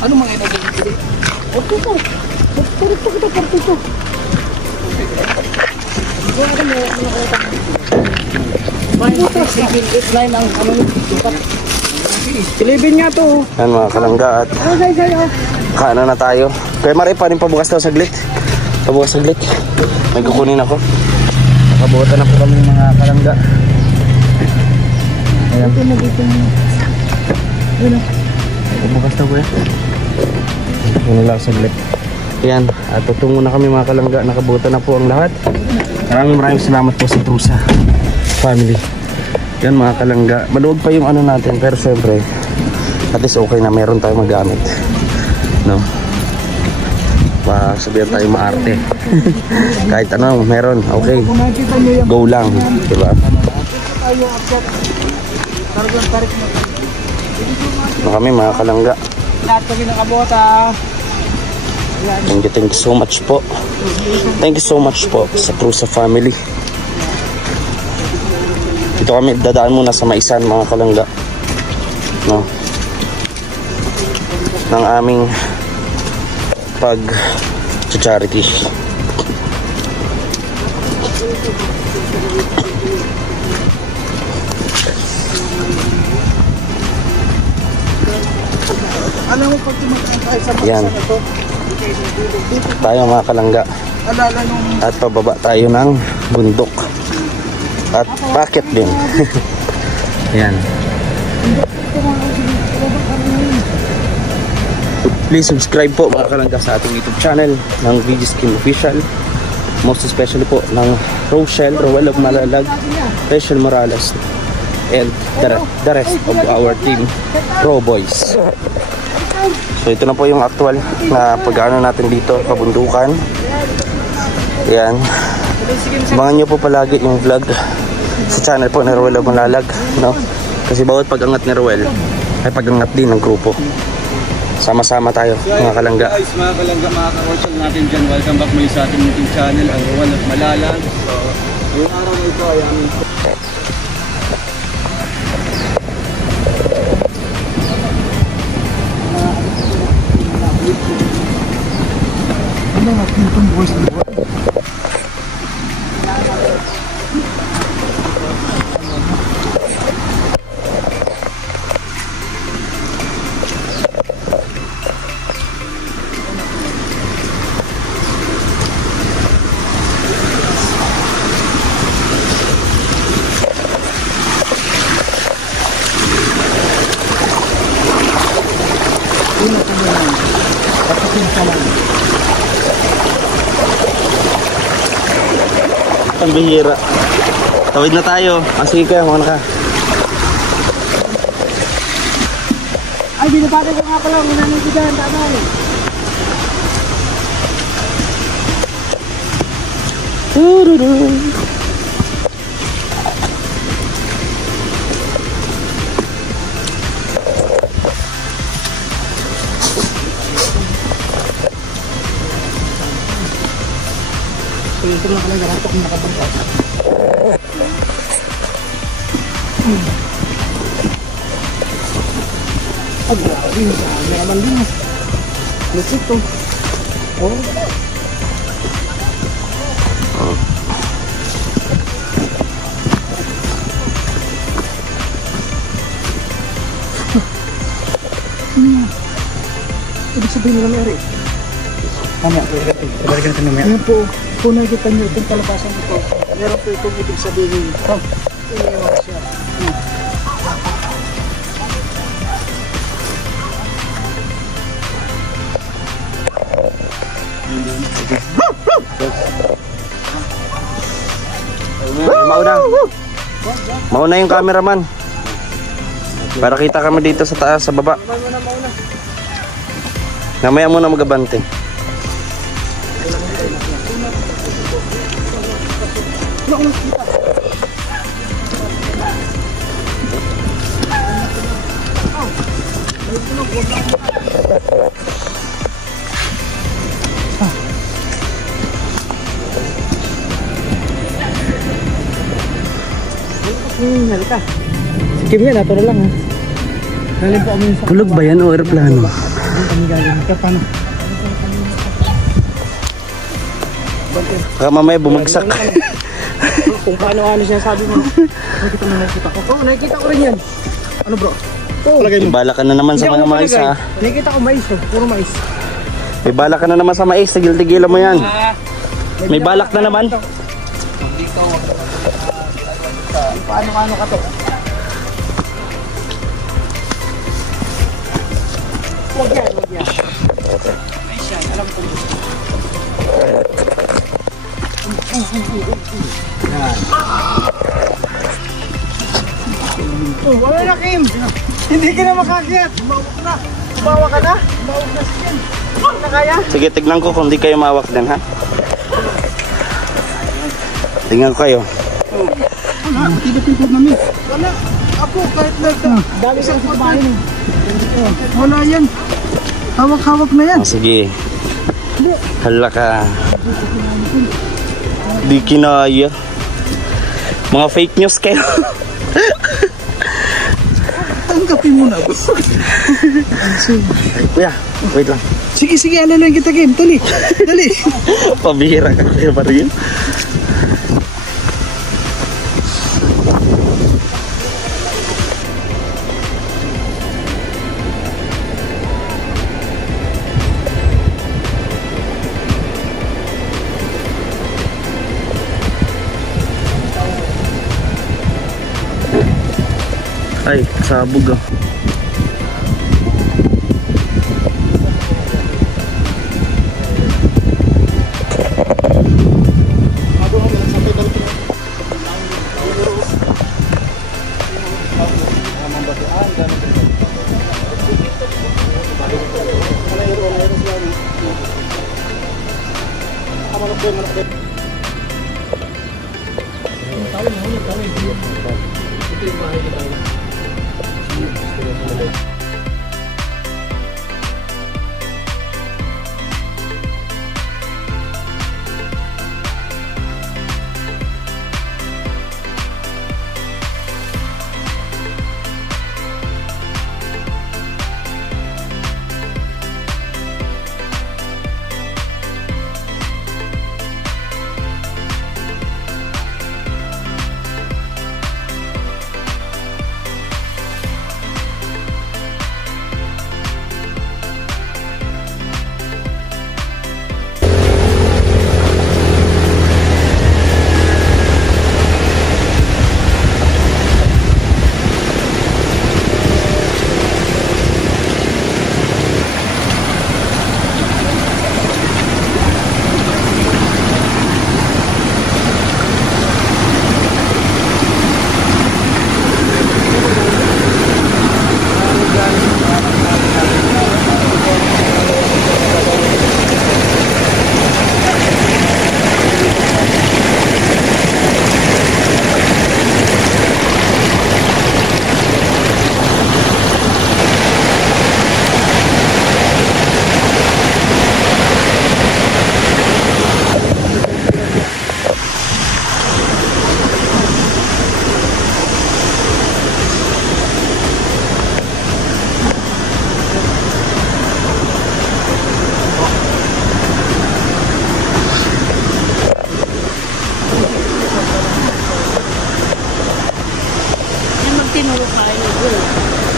Ano mga ina din? Okay po. Parito kita, parito. Line ang ano nito. 11 nga to. Yan mga kalangga at kaano na tayo. Kaya Mari, pa rin pabukas daw saglit. Pabukas saglit. May kukunin ako. Nakabutan na po kami mga kalangga. Ayan. Pabukas daw po yan. Ano lang saglit. Ayan. At tutungo na kami mga kalangga. Nakabutan na po ang lahat. Maraming salamat po sa Trusa family. Yan mga kalangga. Maluwag pa yung ano natin. Pero syempre at least okay na. Meron tayong magamit. No? Sabihan tayo maarte. Kahit ano, meron. Okay. Go lang. Diba? Ano kami mga kalangga. Lahat kami nakabota. Thank you so much po. Thank you so much po sa Trusa family. Dito kami dadaan muna sa Maisan mga kalangga. No? Ng aming pag charity. Alam mo pag tumataan tayo sa yan. Tayo mga kalangga. At pababa tayo ng bundok. At packet din. Yan. Please subscribe po mga kalangga sa ating YouTube channel ng VG Skin Official. Most especially po ng Rochelle, Rowell of Malalag, Rachel Morales, and the rest of our team Pro Boys. So ito na po yung actual na pag-ano natin dito, kabundukan. Yan. Abangan nyo po palagi yung vlog sa channel po ni Rowell of Malalag, no? Kasi bawat pag-angat ni Rowell ay pag-angat din ng grupo. Sama-sama tayo mga kalangga. Guys, mga kalangga, mga ka-rochelle natin dyan. Welcome back muli sa ating YouTube channel, ang Rowell of Malalag. So, yung araw na ito ay aming ang bihira. Tawid na tayo. Sige kayo, mga ka. Ay, binabati ko nga pala. Minanong ko dyan. Tama eh. So, ito lang talaga. Rato kung nakabangka. Ay, grabe. May aman din. Lusik to. Oh. Ibig sabihin nila Mary. Tama. Pabalikan ka naman. Ayan po. Kung nakikita nyo itong palapasan ito, meron po itong ibig sabihin. Iiwan siya. Mauna yung cameraman para kita kami dito sa taas, sa baba. Namaya muna magabante. Halika. Kim yan, naturo lang ha. Galing po kami sa... Tulog ba yan o aeroplano? Kami galing. Paano? Baka mamaya bumagsak. Kung paano siya sabi mo. Nakikita ko. Oo, nakikita ko rin yan. Ano bro? Oo. Ibala ka na naman sa mga mais ha. Nakikita ko mais oh. Puro mais. May balak ka na naman sa mais. Tigil-tigilan mo yan. May balak na naman. Paano ka to? Huwag yan. Mais yan, alam ko. Oh, wala na Kim. Hindi ka na makakyat. Umawa ka na. Umawak na siya. Hindi na kaya. Sige, tignan ko kung di kayo mawak din ha. Tingnan ko kayo. Wala, matibot-tibot namin. Wala. Apo, kahit dami sa bahay mo. Wala yan. Hawak-hawak na yan. Oh, sige. Hala ka. Di kinaya. Mga fake news kayo. Tanggapin mo na. Kuya, wait lang. Sige, alalain kita Kim. Dali. Pabihira ka kayo pa rin. Ay, sabog ah.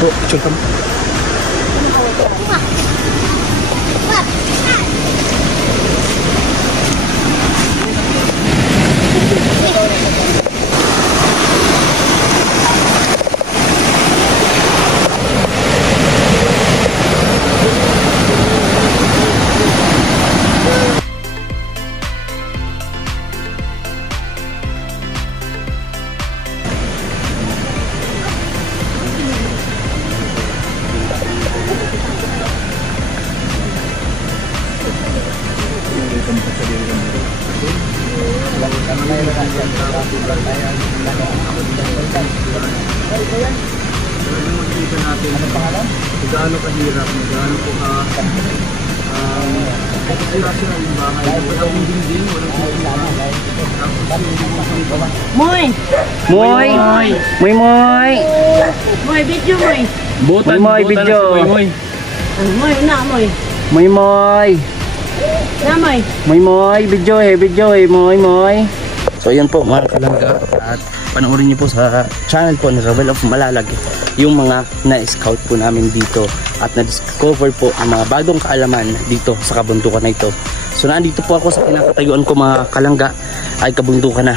Picture kami. Makikita natin ano pangalan? Gaano kahirap, gaano po Moy! Moy! Moy moy! Moy, video moy! Butan, Moy, butan video. na si Moy. Moy, na moy! Moy moy! Na moy! Moy moy! Video moy moy! So yun po mga kalangga, at panoorin niyo po sa channel po ni Rowell of Malalag yung mga na-scout po namin dito at na-discover po ang mga bagong kaalaman dito sa kabundukan na ito. So nandito po ako sa kinakatayuan ko mga kalangga, ay kabundukan na,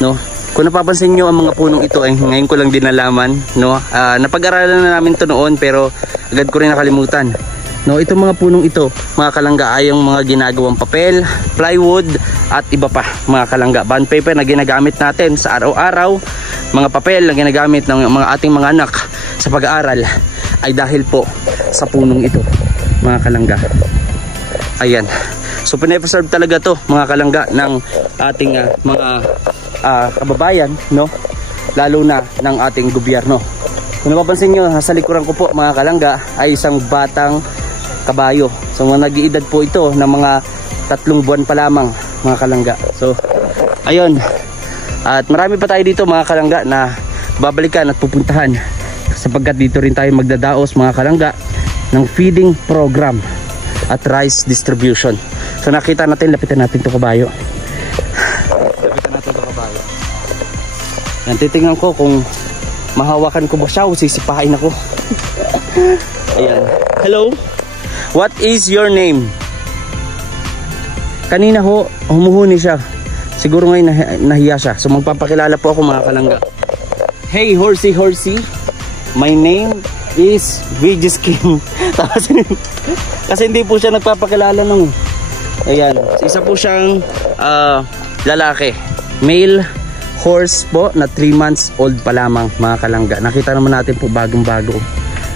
no? Kung napapansin nyo ang mga punong ito ay ngayon ko lang din nalaman, no? Napag-aralan na namin ito noon pero agad ko rin nakalimutan. No, itong mga punong ito, mga kalangga, ay yung mga ginagawang papel, plywood at iba pa, mga kalangga. Bond paper na ginagamit natin sa araw-araw, mga papel na ginagamit ng mga ating mga anak sa pag-aaral ay dahil po sa punong ito, mga kalangga. Ayan. So pinapreserve talaga to, mga kalangga, ng ating mga kababayan, no? Lalo na ng ating gobyerno. Kung napapansin nyo, sa likuran ko po, mga kalangga, ay isang batang kabayo. So nag-iedad po ito ng mga 3 buwan pa lamang, mga kalangga. So ayun, at marami pa tayo dito, mga kalangga, na babalikan at pupuntahan sapagkat dito rin tayo magdadaos, mga kalangga, ng feeding program at rice distribution. So nakita natin, lapitan natin to kabayo. Lapitan natin to kabayo. Yan, titingnan ko kung mahawakan ko ba siya o sisipain ako. Ayan. Hello? What is your name? Kanina ho, humuhuni siya. Siguro ngayon nahiya siya. So magpapakilala po ako, mga kalangga. Hey, horsey, horsey. My name is Regis King. Kasi hindi po siya nagpapakilala nung. Ayan. Isa po siyang lalaki. Male horse po na 3 months old pa lamang, mga kalangga. Nakita naman natin po bagong-bago.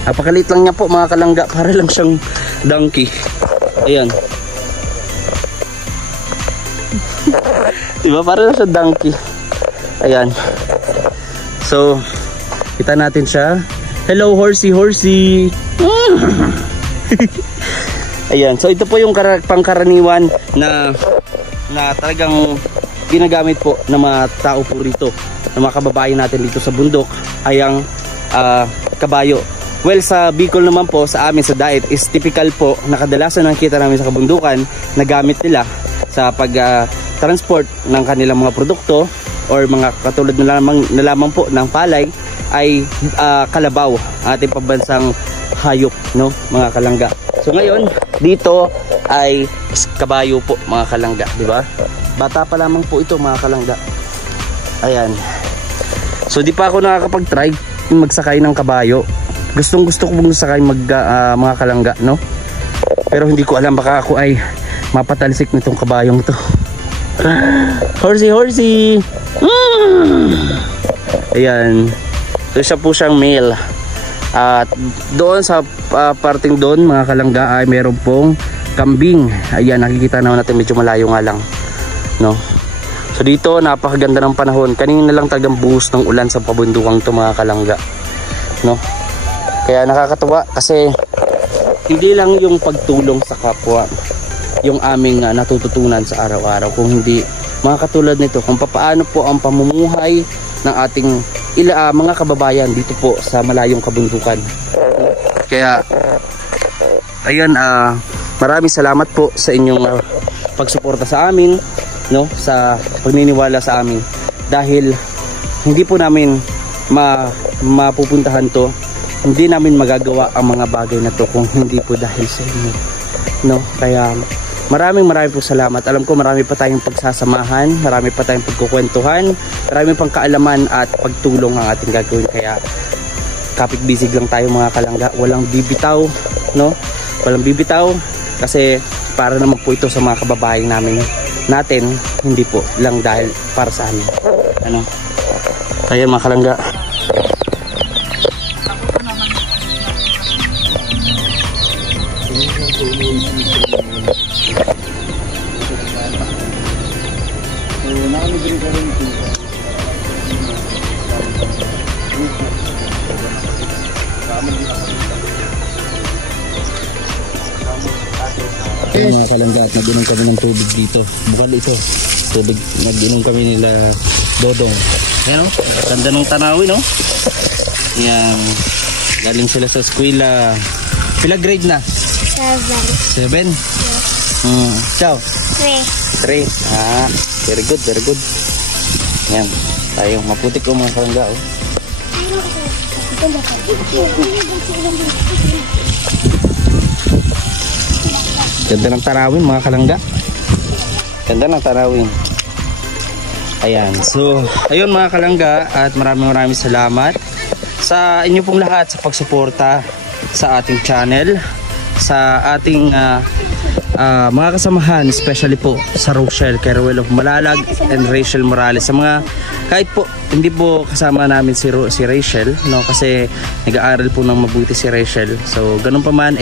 Napakalit lang niya po, mga kalangga. Para lang siyang donkey. Ayan. Diba? Para lang siyang donkey. Ayan. So, kita natin siya. Hello, horsey, horsey. Ayan. So, ito po yung pangkaraniwan na talagang ginagamit po ng mga tao po rito, ng mga kababayan natin dito sa bundok, ay ang kabayo. Well, sa Bicol naman po, sa amin sa Daet, is typical po, nakadalasan nakita namin sa kabundukan na gamit nila sa pag-transport ng kanilang mga produkto or mga katulad na lamang po ng palay ay kalabaw, ating pambansang hayop, no, mga kalangga. So ngayon, dito ay kabayo po, mga kalangga, di ba? Bata pa lamang po ito, mga kalangga. Ayan. So di pa ako nakakapag-try magsakay ng kabayo. Gustong gusto ko mong sakay mga kalangga, no? Pero hindi ko alam, baka ako ay mapatalisik nitong kabayong to. Horsey, horsey. Ayan. So siya po siyang male. At doon sa parting doon, mga kalangga, ay meron pong kambing. Ayan, nakikita naman natin, medyo malayo nga lang, no? So dito napakaganda ng panahon. Kanina lang talagang buhos ng ulan sa pabundukang to, mga kalangga, no? Kaya nakakatuwa kasi hindi lang yung pagtulong sa kapwa yung aming natututunan sa araw-araw, kung hindi mga katulad nito kung paano po ang pamumuhay ng ating mga kababayan dito po sa malayong kabundukan. Kaya ayun, maraming salamat po sa inyong pagsuporta sa amin, no, sa pagniniwala sa amin, dahil hindi po namin mapupuntahan to, hindi namin magagawa ang mga bagay na to kung hindi po dahil sa inyo, no? Kaya maraming po salamat. Alam ko marami pa tayong pagsasamahan, marami pa tayong pagkukwentuhan, marami pang kaalaman at pagtulong ang ating gagawin. Kaya kapit-bisig lang tayo, mga kalangga, walang bibitaw, no? Walang bibitaw, kasi para naman po ito sa mga kababayan natin, hindi po lang dahil para sa amin, ano? Kaya mga kalangga, Ayun mga kalangga, at nag-inom kami ng tubig dito. Bukal ito. Tubig, nag-inom kami nila Dodong. Ayan o, ganda ng tanawin o. Yan. Galing sila sa eskwela. Pila grade na? 7. 7? Ciao. 3. Ah, very good, very good. Yan. Tayo, maputik o mga kalangga o. Ganda ng tanawin mga kalangga. Ganda ng tanawin. Ayan. So, ayun mga kalangga, at maraming salamat sa inyo pong lahat sa pagsuporta sa ating channel, sa ating mga kasamahan, especially po sa Rochelle, kay Ruel of Malalag and Rachel Morales. Sa mga kahit po hindi po kasama namin si Rachel, no, kasi nag-aaral po ng mabuti si Rachel. So ganun pa man,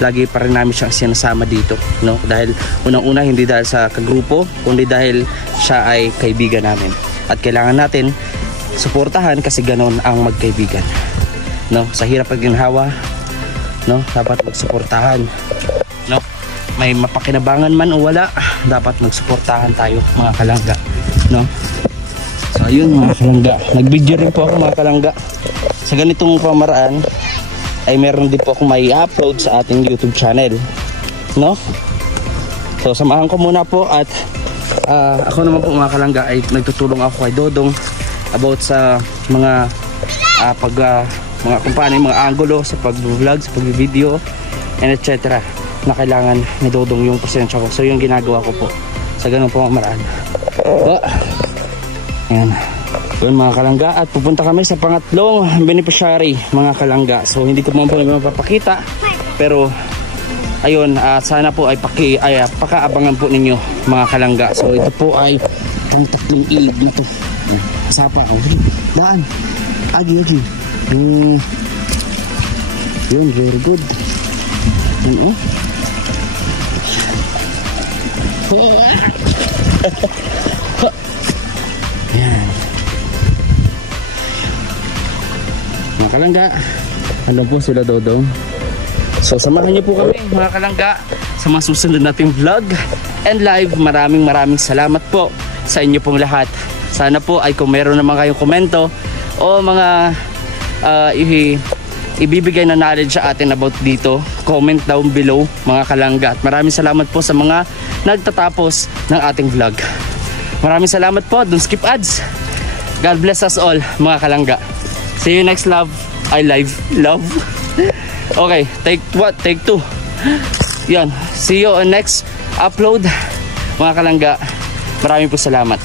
lagi pa rin namin siyang sinasama dito, no, dahil unang-una hindi dahil sa kagrupo, kundi dahil siya ay kaibigan namin at kailangan natin suportahan kasi ganun ang magkaibigan, no. Sa hirap at ginhawa, no, dapat magsuportahan, no. May mapakinabangan man o wala, dapat magsuportahan tayo mga kalangga, no. So ayun mga kalangga, nag-video rin po ako mga kalangga. Sa ganitong pamaraan ay meron din po ako may upload sa ating YouTube channel, no. So samahan ko muna po, at ako naman po mga kalangga ay nagtutulong ako kay Dodong about sa mga mga kung paano yung mga angulo sa pag-vlog, sa pag-video and etc. na kailangan ni Dodong yung presensya ko. So yung ginagawa ko po sa ganun po maraan. Ayan. Yun mga kalangga, at pupunta kami sa pangatlong beneficiary mga kalangga. So hindi ko po mapapakita, pero ayun, sana po ay pakaabangan po ninyo mga kalangga. So ito po ay ang tatlong ilog na to. Kasapa ako. Daan. Agi. Yun, very good. Yan. Mga kalangga, ano po sila Dodong. So samahan niyo po kami mga kalangga sa mga susunod nating vlog and live. Maraming salamat po sa inyo pong lahat. Sana po ay kung meron naman kayong komento o mga ibibigay na knowledge sa atin about dito, comment down below mga kalangga. At maraming salamat po sa mga nagtatapos ng ating vlog. Maraming salamat po. Don't skip ads. God bless us all mga kalangga. See you next love. Live. Okay, take 2. Yan. See you on next upload mga kalangga. Maraming po salamat.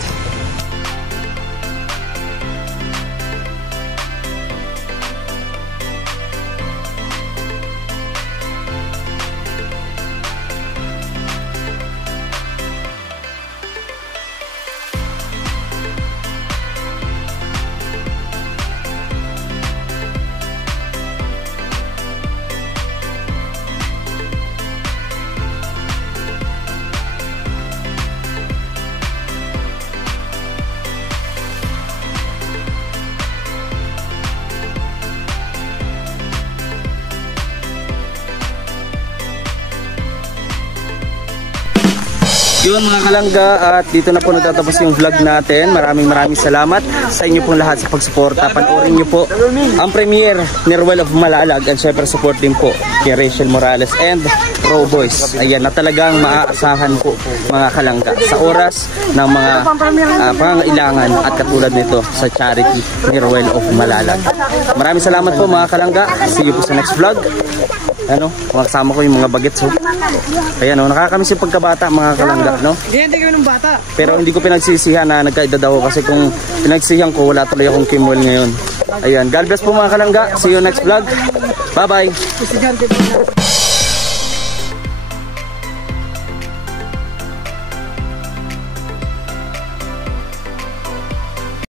Yun mga kalangga, at dito na po nagtatapos yung vlog natin. Maraming salamat sa inyo pong lahat sa pagsuporta. Panoorin nyo po ang premiere ni Ruel of Malalag, and syempre support din po kay Rachel Morales and Pro Boys. Ayan, na talagang maaasahan po mga kalangga sa oras ng mga pangangailangan at katulad nito sa charity ni Ruel of Malalag. Maraming salamat po mga kalangga. See you po sa next vlog. Ano, kasama ko yung mga bagets. Ayan, nakakamiss yung pagkabata mga kalangga, no? Hindi kami ng bata. Pero hindi ko pinagsisihan na nagkaedad ako, kasi kung pinagsisihan ko, wala tuloy akong Kimwell ngayon. Ayan, God bless po mga kalangga. See you next vlog. Bye bye.